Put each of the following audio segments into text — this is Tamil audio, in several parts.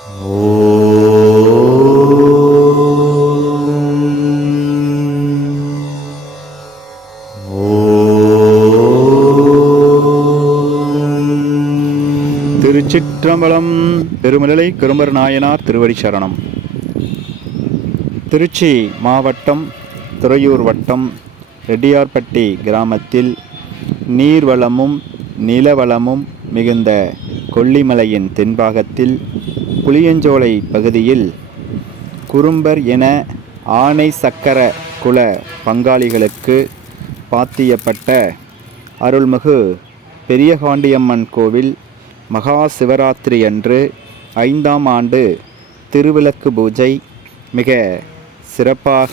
திருச்சிற்றம்பலம். திருமலை குறும்பர் நாயனார் திருவடி சரணம். திருச்சி மாவட்டம் துறையூர் வட்டம் ரெட்டியார்பட்டி கிராமத்தில் நீர்வளமும் நிலவளமும் மிகுந்த கொல்லிமலையின் தென்பாகத்தில் புளியஞ்சோலை பகுதியில் குறும்பர் என ஆனை சக்கர குல பங்காளிகளுக்கு பாத்தியப்பட்ட அருள்மிகு பெரியகாண்டியம்மன் கோவில் மகா சிவராத்திரி அன்று 5ஆம் ஆண்டு திருவிளக்கு பூஜை மிக சிறப்பாக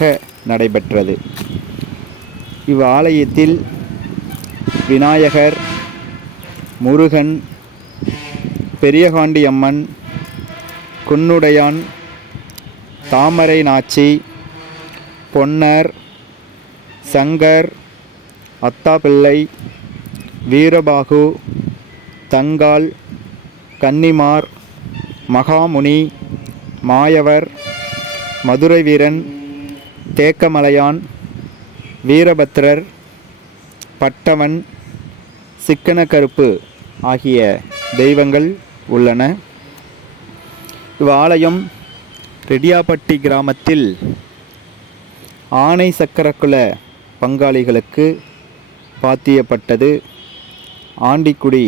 நடைபெற்றது. இவ்வாலயத்தில் விநாயகர், முருகன், பெரியகாண்டியம்மன், குன்னுடையான், தாமரை நாச்சி, பொன்னர், சங்கர், அத்தாபிள்ளை, வீரபாகு, தங்கால், கன்னிமார், மகாமுனி, மாயவர், மதுரை வீரன், தேக்கமலையான், வீரபத்ரர், பட்டவன், சிக்கனக்கருப்பு ஆகிய தெய்வங்கள் உள்ளன. இவ்வாலயம் ரெட்டியார்பட்டி கிராமத்தில் ஆனை சக்கரக்குல பங்காளிகளுக்கு பாத்தியப்பட்டது. ஆண்டிக்குடி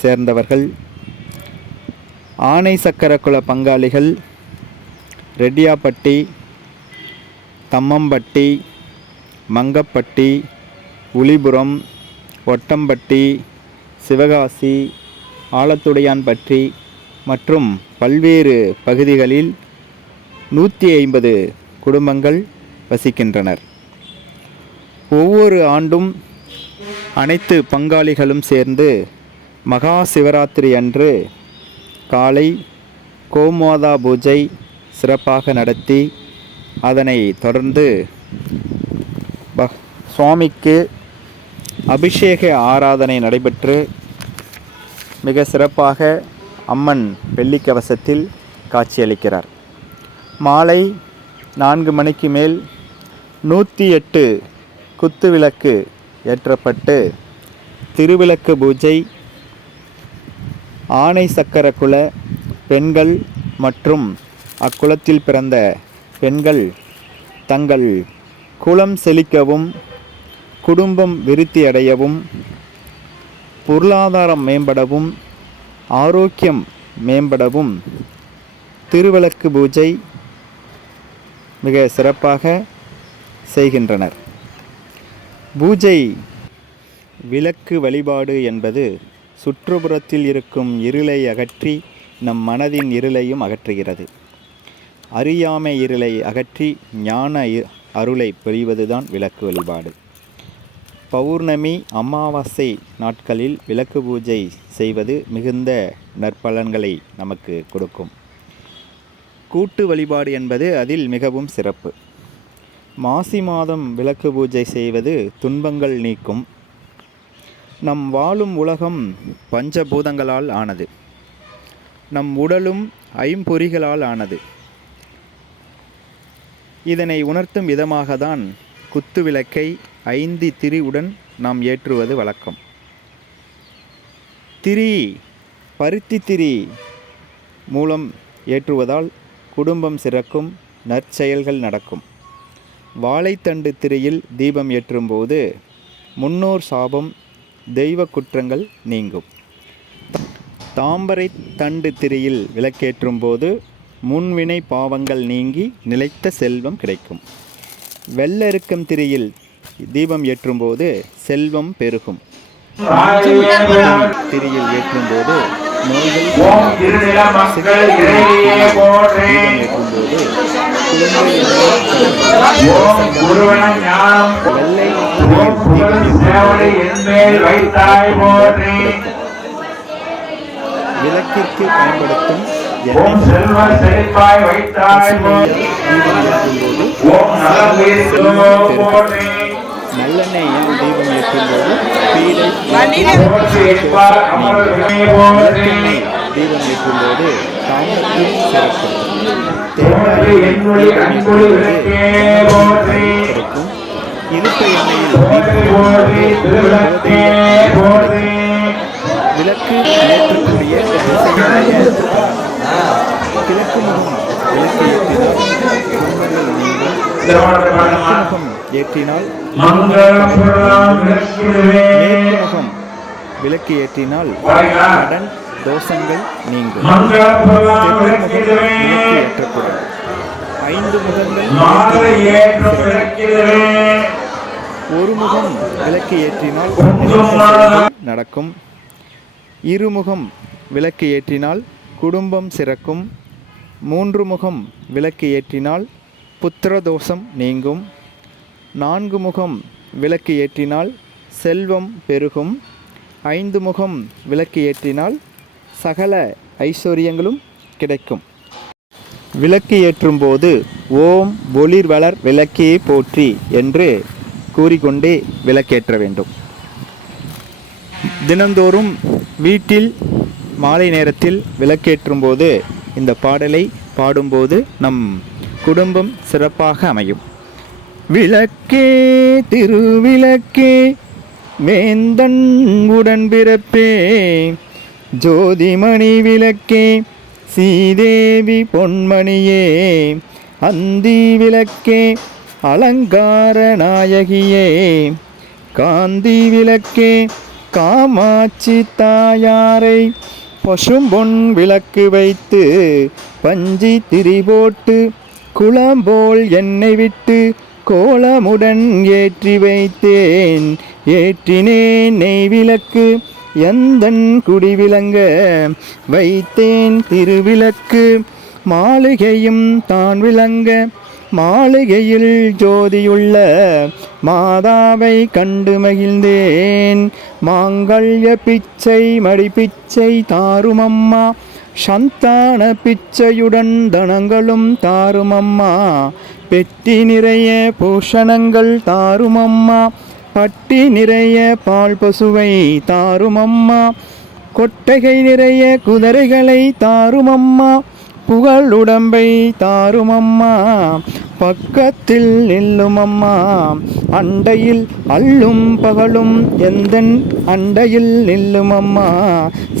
சேர்ந்தவர்கள். ஆனை சக்கரக்குல பங்காளிகள் ரெட்டியார்பட்டி, தம்மம்பட்டி, மங்கப்பட்டி, உளிபுரம், ஒட்டம்பட்டி, சிவகாசி, ஆலத்துடையான்பட்டி மற்றும் பல்வேறு பகுதிகளில் 150 குடும்பங்கள் வசிக்கின்றனர். ஒவ்வொரு ஆண்டும் அனைத்து பங்காளிகளும் சேர்ந்து மகா சிவராத்திரி அன்று காலை கோமாதா பூஜை சிறப்பாக நடத்தி அதனை தொடர்ந்து சுவாமிக்கு அபிஷேக ஆராதனை நடைபெற்று மிக சிறப்பாக அம்மன் வெள்ளிக்கவசத்தில் காட்சியளிக்கிறார். மாலை 4 மணிக்கு மேல் 108 குத்துவிளக்கு ஏற்றப்பட்டு திருவிளக்கு பூஜை ஆனை சக்கர குல பெண்கள் மற்றும் அக்குலத்தில் பிறந்த பெண்கள் தங்கள் குலம் செழிக்கவும், குடும்பம் விருத்தி அடையவும், பொருளாதாரம் மேம்படவும், ஆரோக்கியம் மேம்படவும் திருவிளக்கு பூஜை மிக சிறப்பாக செய்கின்றனர். பூஜை விளக்கு வழிபாடு என்பது சுற்றுப்புறத்தில் இருக்கும் இருளை அகற்றி நம் மனதின் இருளையும் அகற்றுகிறது. அறியாமை இருளை அகற்றி ஞான அருளை பெறுவதுதான் விளக்கு வழிபாடு. பௌர்ணமி, அமாவாசை நாட்களில் விளக்கு பூஜை செய்வது மிகுந்த நற்பலன்களை நமக்கு கொடுக்கும். கூட்டு வழிபாடு என்பது அதில் மிகவும் சிறப்பு. மாசி மாதம் விளக்கு பூஜை செய்வது துன்பங்கள் நீக்கும். நம் வாழும் உலகம் பஞ்சபூதங்களால் ஆனது. நம் உடலும் ஐம்பொறிகளால் ஆனது. இதனை உணர்த்தும் விதமாகத்தான் குத்து விளக்கை 5 திரியுடன் நாம் ஏற்றுவது வழக்கம். திரி பருத்தி திரி மூலம் ஏற்றுவதால் குடும்பம் சிறக்கும், நற்செயல்கள் நடக்கும். வாழைத்தண்டு திரியில் தீபம் ஏற்றும்போது முன்னோர் சாபம், தெய்வ குற்றங்கள் நீங்கும். தாமரை தண்டு திரியில் விளக்கேற்றும் போது முன்வினை பாவங்கள் நீங்கி நிலைத்த செல்வம் கிடைக்கும். வெள்ளெருக்கம் திரியில் தீபம் ஏற்றும்போது செல்வம் பெருகும். திரியில் ஏற்றும்போது நோய்கள் விளக்கிற்கு பயன்படுத்தும் நல்லெண்ணெயால் தீபம் ஏற்றும்போது பீடை தீபம் ஏற்றும்போது தாம்பத்தியம் சிறக்கும். தேங்காயில் தீபம் ஏற்றும்போது கிடைக்கும். இருப்ப எண்ணெயில் விளக்கு ஏற்றக்கூடிய கிழக்கு முகம் விளக்கு ஏற்றினால் துன்பங்கள் நீங்கும். முகம் ஏற்றினால் மேற்கு முகம் விளக்கு ஏற்றினால் கடன் தோஷங்கள் நீங்கும். விளக்கு ஏற்றக்கூடாது. 5 முகங்கள் ஒரு முகம் விளக்கு ஏற்றினால் நடக்கும். இருமுகம் விளக்கு ஏற்றினால் குடும்பம் சிறக்கும். 3 முகம் விளக்கு ஏற்றினால் புத்திரதோஷம் நீங்கும். 4 முகம் விளக்கு ஏற்றினால் செல்வம் பெருகும். 5 முகம் விளக்கு ஏற்றினால் சகல ஐஸ்வர்யங்களும் கிடைக்கும். விளக்கு ஏற்றும் போது ஓம் ஒளிர் வளர் விளக்கே போற்றி என்று கூறிக்கொண்டே விளக்கேற்ற வேண்டும். தினந்தோறும் வீட்டில் மாலை நேரத்தில் விளக்கேற்றும் போது இந்த பாடலை பாடும்போது நம் குடும்பம் சிறப்பாக அமையும். விளக்கே திருவிளக்கே வேந்தன் உடன்பிறப்பே ஜோதிமணி விளக்கே சீதேவி பொன்மணியே அந்தி விளக்கே அலங்கார நாயகியே காந்தி விளக்கே காமாட்சி தாயாரை பசும்பொன் விளக்கு வைத்து பஞ்சி திரி போட்டு குளம்போல் எண்ணெய் விட்டு கோலமுடன் ஏற்றி வைத்தேன். ஏற்றினேன் நெய் விளக்கு எந்தன் குடி விளங்க வைத்தேன் திருவிளக்கு மாளிகையும் தான் விளங்க மாளிகையில் ஜோதியுள்ள மாதாவை கண்டு மகிழ்ந்தேன். மாங்கல்ய பிச்சை மடி பிச்சை தாருமம்மா சந்தான பிச்சையுடன் தனங்களும் தாருமம்மா பெட்டி நிறைய பூஷணங்கள் தாருமம்மா பட்டி நிறைய பால் பசுவை தாருமம்மா கொட்டகை நிறைய குதிரைகளை தாருமம்மா புகழ் உடம்பை தாருமம்மா பக்கத்தில் நில்லுமம்மா அண்டையில் அல்லும் பகலும் எந்தன் அண்டையில் நில்லுமம்மா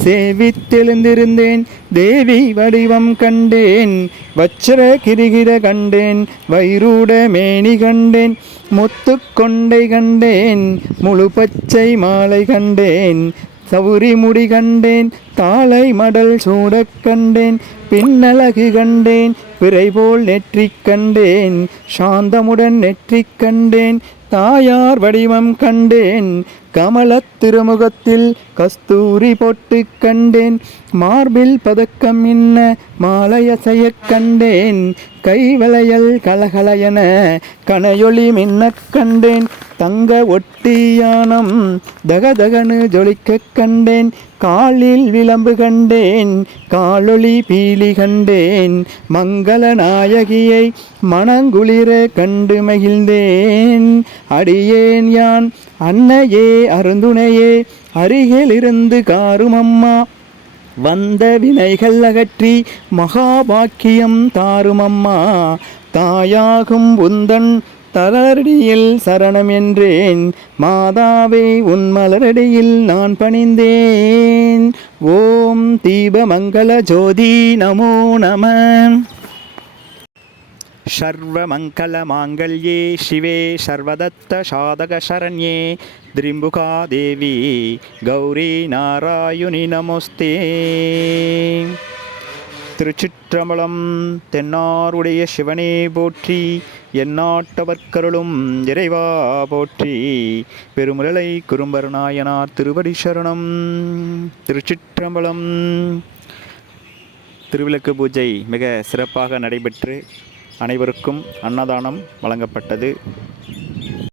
சேவித்தெழுந்திருந்தேன் தேவி வடிவம் கண்டேன் வச்சிர கிரிகிர கண்டேன் வைரூட மேனி கண்டேன் முத்து கொண்டை கண்டேன் முழு பச்சை மாலை கண்டேன் சவுரி முடி கண்டேன் தாளை மடல் சூடக் கண்டேன் பின்னழகு கண்டேன் பிறைபோல் நெற்றிக் கண்டேன் சாந்தமுடன் நெற்றிக் கண்டேன் தாயார் வடிவம் கண்டேன் கமலத் திருமுகத்தில் கஸ்தூரி பொட்டு கண்டேன் மார்பில் பதக்கம் இன்ன மாலையசையக் கண்டேன் கைவளையல் கலகலையென கனையொளி மின்னக் கண்டேன் தங்க ஒட்டியானம் தகதகனு ஜொலிக்கக் கண்டேன் காலில் விளம்பு கண்டேன் காலொளி பீலி கண்டேன் மங்கள நாயகியை மனங்குளிர கண்டு மகிழ்ந்தேன். அடியேன் யான் அன்னையே அருந்துணையே அருகிலிருந்து காருமம்மா வந்த வினைகள் அகற்றி மகாபாக்கியம் தாருமம்மா தாயாகும் உந்தன் தளரடியில் சரணம் என்றேன் மாதாவே உன் மலரடியில் நான் பணிந்தேன். ஓம் தீபமங்கள ஜோதி நமோ நம. சர்வமங்கள மாங்கல்யே சிவே சர்வதத்த சாதக சரண்யே திரிம்புகா தேவி கௌரி நாராயணி நமோஸ்தே. திருச்சிற்றம்பலம். தென்னாருடைய சிவனே போற்றி எந்நாட்டவர்க்கருளும் இறைவா போற்றி. பெருமுலை குறும்பர் நாயனார் திருவடி சரணம். திருச்சிற்றம்பலம். திருவிளக்கு பூஜை மிக சிறப்பாக நடைபெற்று அனைவருக்கும் அன்னதானம் வழங்கப்பட்டது.